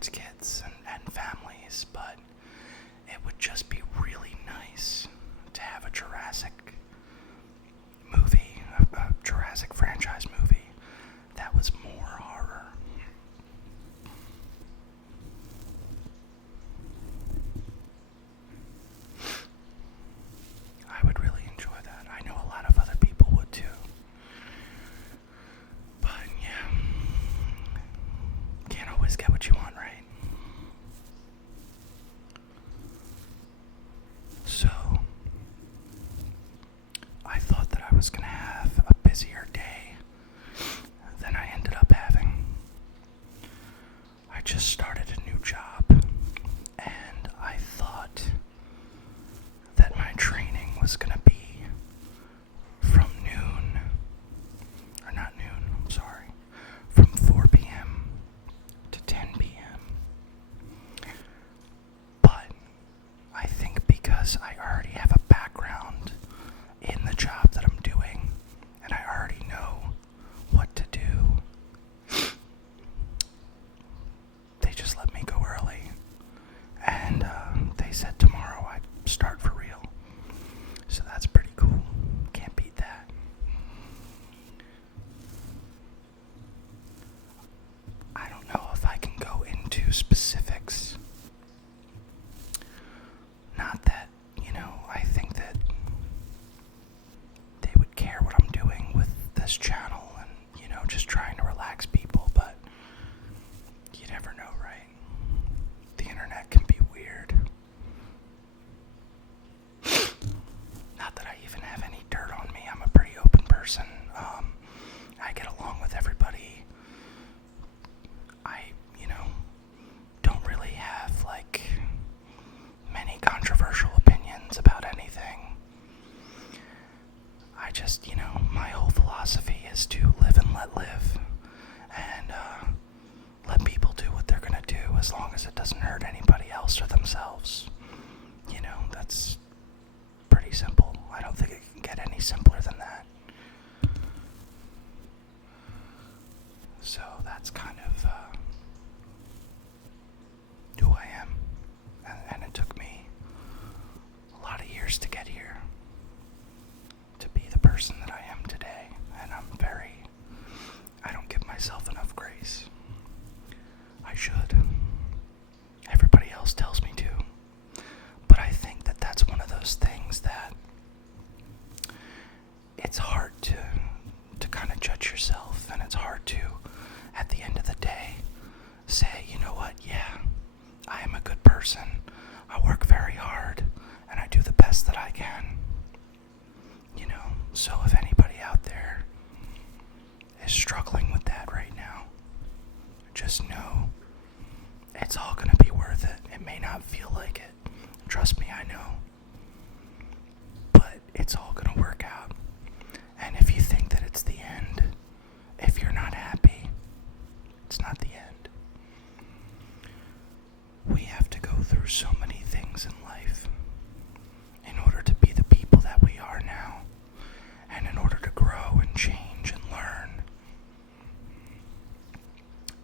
towards kids and families, but it would just be really nice to have a Jurassic movie, a Jurassic franchise movie that was more horror. I would really enjoy that. I know a lot of other people would too. But yeah, can't always get what you want, right? So, I thought that I was going to have a busier day than I ended up having. I just started a new job, and I thought that my training was going to be from noon, or not noon, I'm sorry, from 4 p.m. to 10 p.m. But I think because I already have a background in the job that I'm doing, and I already know what to do, they just let me go early. And they said tomorrow I'd start for real. So that's pretty cool. Can't beat that. I don't know if I can go into specifics. Not that, I think that they would care what I'm doing with this channel and, just trying to relax people, but you never know, right? The internet can be weird. Not that I even have any dirt on me. I'm a pretty open person. I get along with everybody. I, don't really have, many controversial opinions about anything. I just, my whole philosophy is to live and let live. And, let people do what they're gonna do as long as it doesn't hurt anybody else or themselves. That's pretty simple. I don't think it can get any simpler than that. So that's kind of who I am. And it took me a lot of years to get here, to be the person that I am today. And I don't give myself enough grace. I should. Everybody else tells me to. But I think that that's one of those things that it's hard to kind of judge yourself, and it's hard to, at the end of the day, say, you know what, yeah, I am a good person. I work very hard, and I do the best that I can. So if anybody out there is struggling with that right now, just know it's all going to be worth it. It may not feel like it. Trust me, I know. But it's all going to work out. And if you think that it's the end, if you're not happy, it's not the end. We have to go through so many things in life in order to be the people that we are now, and in order to grow and change and learn.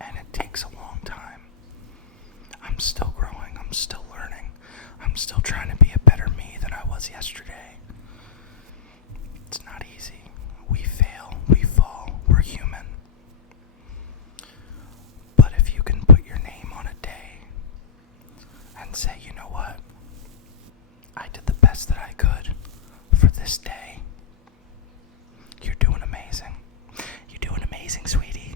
And it takes a long time. I'm still growing, I'm still learning, I'm still trying to be a better me than I was yesterday. It's not easy. We fail, we fall, we're human. But if you can put your name on a day and say, you know what, I did the best that I could for this day, you're doing amazing. You're doing amazing, sweetie.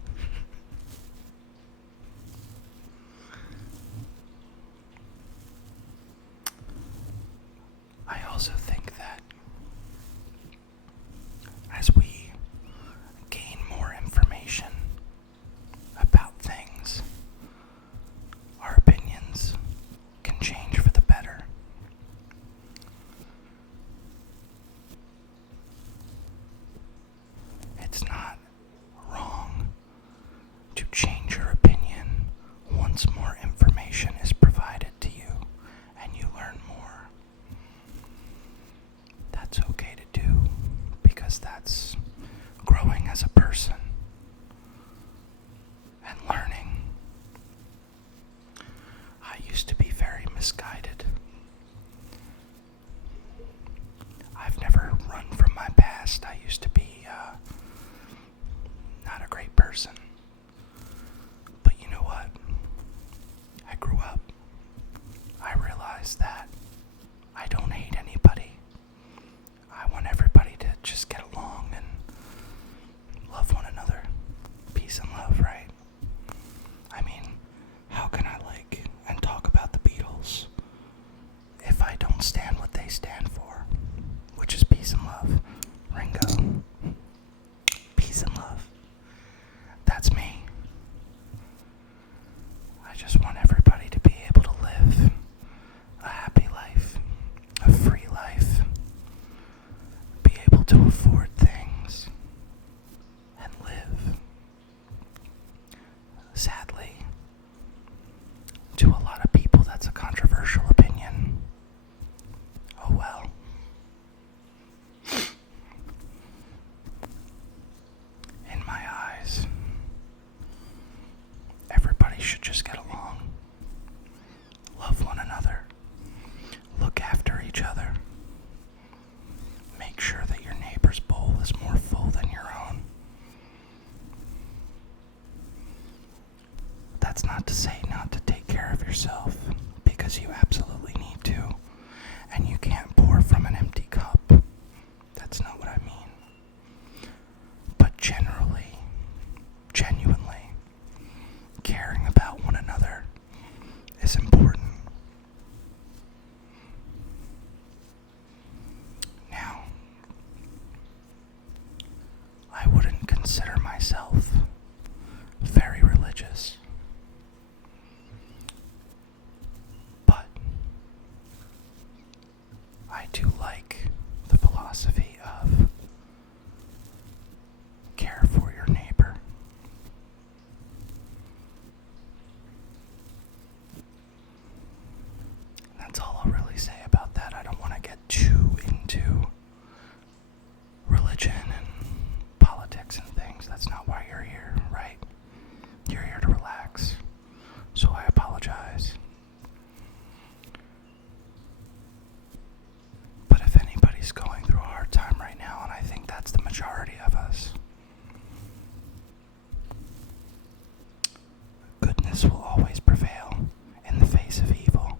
I also think is that I don't hate anybody. I want everybody to just get along and love one another. Peace and love, right? I mean, how can I like and talk about the Beatles if I don't stand what they stand for, which is peace and love? Ringo, peace and love. That's me. I just want everybody to be able to live a happy life, a free life, be able to afford things, and live. Sadly, to a lot of people, that's a controversial opinion. Oh well. In my eyes, everybody should just get along, love one another, look after each other, make sure that your neighbor's bowl is more full than your own. That's not to say not to take care of yourself, because you absolutely need to, and you can't pour from an empty cup. That's not what I mean. But generally, genuinely, caring about one another is important. Now, I wouldn't consider myself very religious, but I do like the philosophy of care for your neighbor. That's all I'll really say about that. I don't want to get too into religion and politics and things. That's not why you're here, right? You're here to relax. So I apologize. But if anybody's going through a hard time right now, and I think that's the majority of us, goodness will always prevail in the face of evil.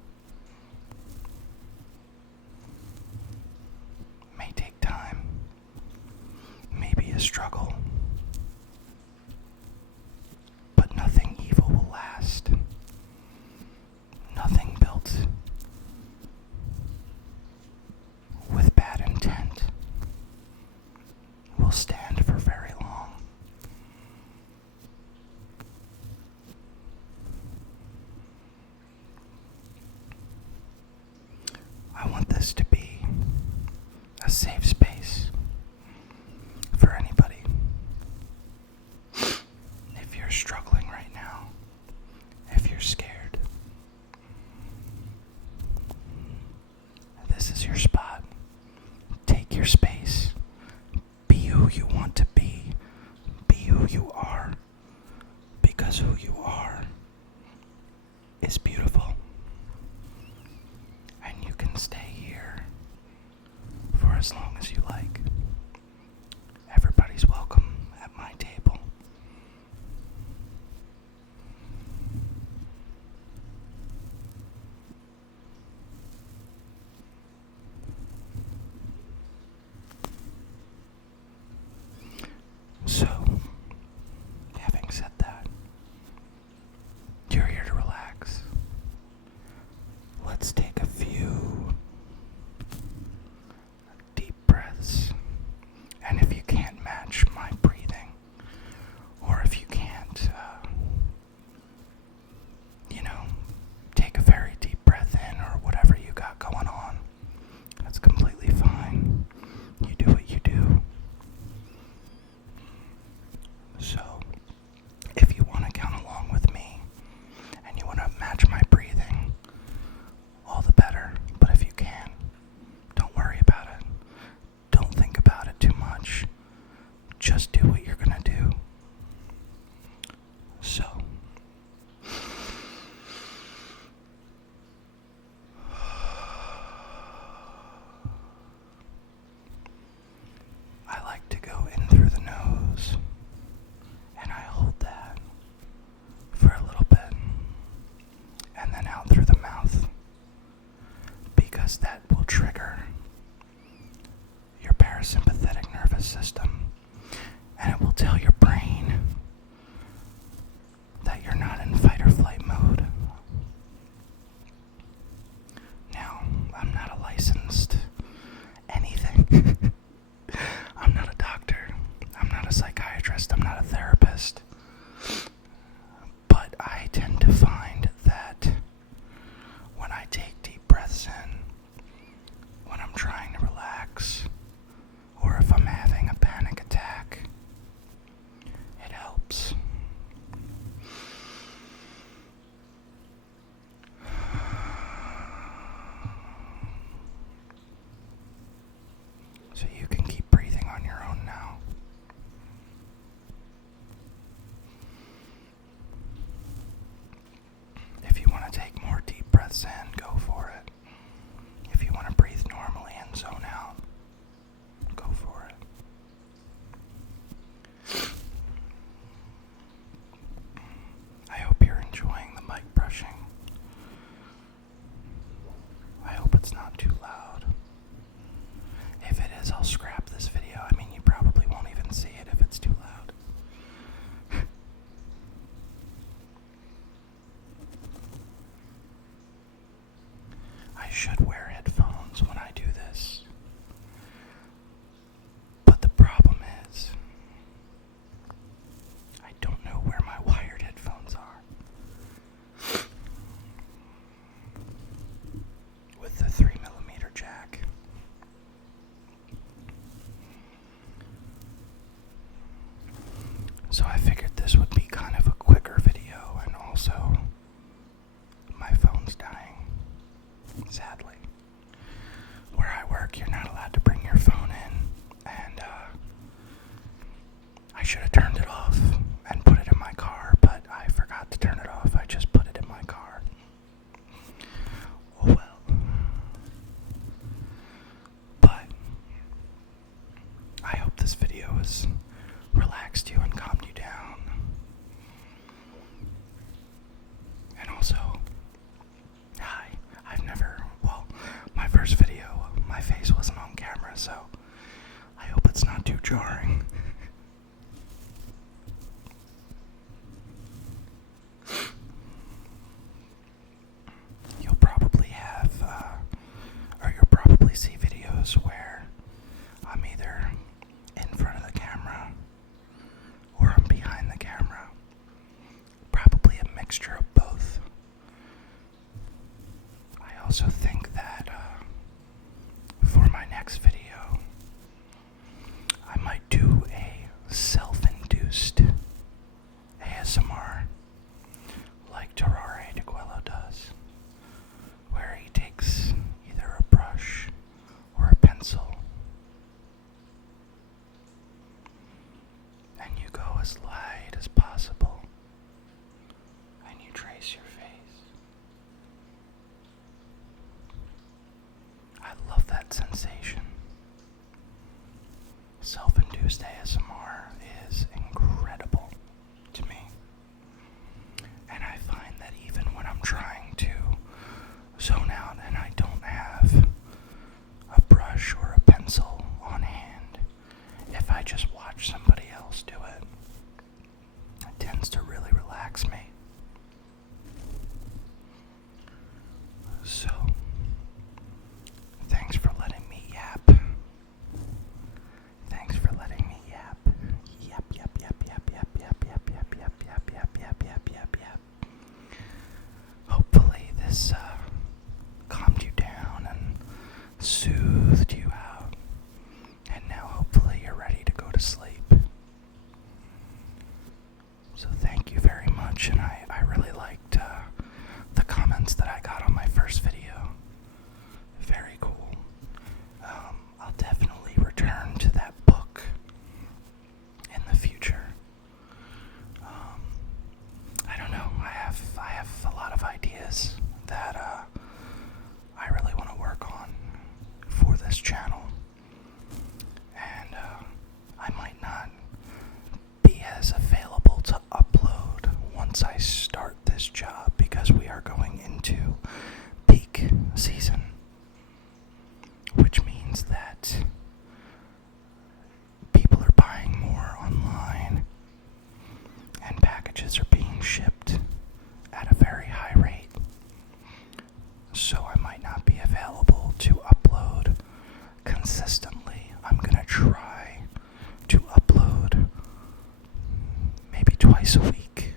It may take time, maybe a struggle, but nothing evil will last. Nothing built with bad intent will stand for very long. I want this to be a safe space for anybody. If you're struggling right now, if you're scared, this is your spot. Take your space. Be who you want to be. Be who you are. Because who you are is beautiful. And you can stay here for as long as you like. Everybody's welcome at my table. So, having said that, you're here to relax. rest. But I tend to find that when I take deep breaths in, when I'm trying to relax, or if I'm having a panic attack, it helps. So you can keep breathing on your own now. If you want to take more deep breaths in, go for it. If you want to breathe normally and zone out, go for it. I hope you're enjoying the mic brushing. I hope it's not too loud. If it is, I'll scrap this video. I mean, you probably won't even see it if it's too loud. I should wear headphones when I do this. But the problem is, I don't know where my wired headphones are. With the 3mm jack. So I figured this would be kind of a quicker video, and also my phone's dying, sadly. Where I work, you're not allowed to bring your phone in, and I should have turned it off and put it in my car, but I forgot to turn it off. I just put it in my car. Oh well. But I hope this video has relaxed you and calmed you down. And also, hi, my first video, my face wasn't on camera, so I hope it's not too jarring. You'll probably see videos where I'm either in front of the camera or I'm behind the camera. Probably a mixture of both. I also think that for my next video, I might do a self-induced ASMR like Terrare de Quello does, where he takes either a brush or a pencil and you go as light as possible and you trace your face. I love that sensation. Self-induced ASMR is incredible to me. And I find that even when I'm trying to zone out and I don't have a brush or a pencil on hand, if I just watch somebody else do it, it tends to really relax me. So, thanks for letting me yap. Thanks for letting me yap. Yap, yap, yap, yap, yap, yap, yap, yap, yap, yap, yap, yap, yap, yap, yap. Hopefully this calmed you down and soothed you out. And now hopefully you're ready to go to sleep. So thank you very much, and I really liked the comments that I got on my first video. Very cool. I'll definitely return to that book in the future. I don't know. I have a lot of ideas that I really want to work on for this channel, and I might not be as available to upload once I start this job because we are going into peak twice a week.